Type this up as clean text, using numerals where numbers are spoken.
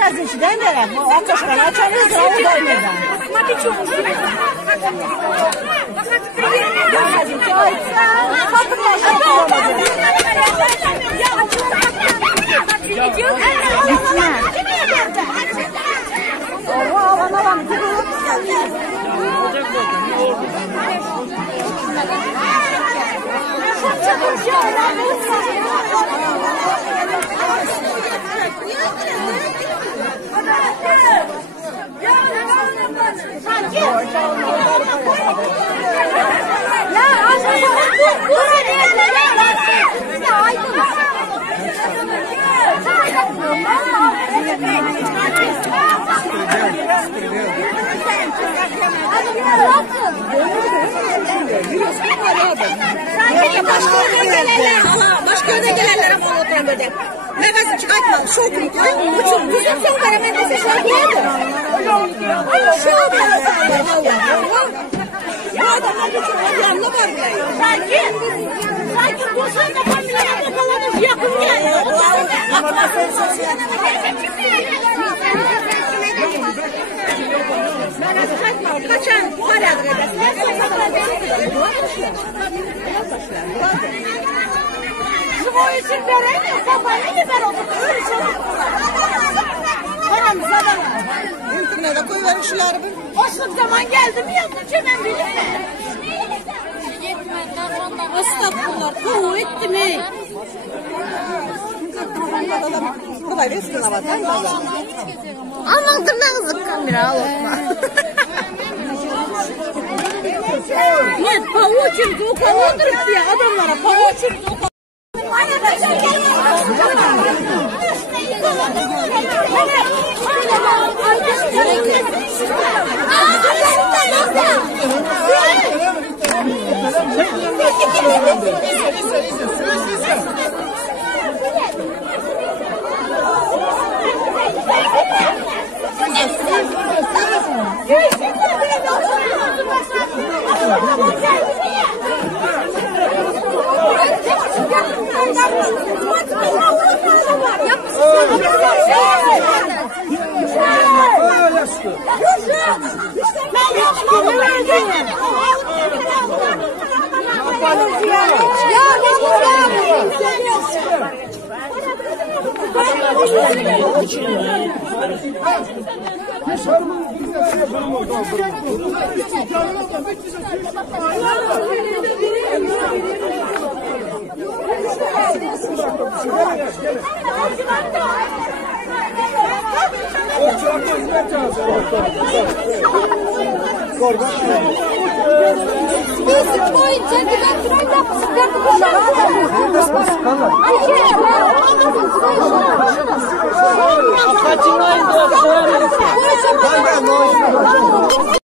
Gazeteciden de bu ateşleri açarız da o da ömürden. Başka öne gelenlere monoton böyle. Mevazı çıkartma, şok rica. Bu çok güzel son veremediyse şok geldi. Şu adamlar ya adamlar bütün yanına var bile. Sanki Bursan da kamilere kalanız yakın geldi. Kaçan var arkadaşlar. Şu boy için vereyim mi? Babayı da ver onu. Öyle şey. Paramıza da ver. İnternete koyuverin şuları bir. Boşluk zaman geldi mi yaptım çemen bilir mi? Estağfurullah. Kuhu etti mi? Kolay versin ama sen de. Aman tırnağınızı kamera alma. Нет, по очереди у кого-то adamlara по очереди у кого-то. Список боится, когда тройка, когда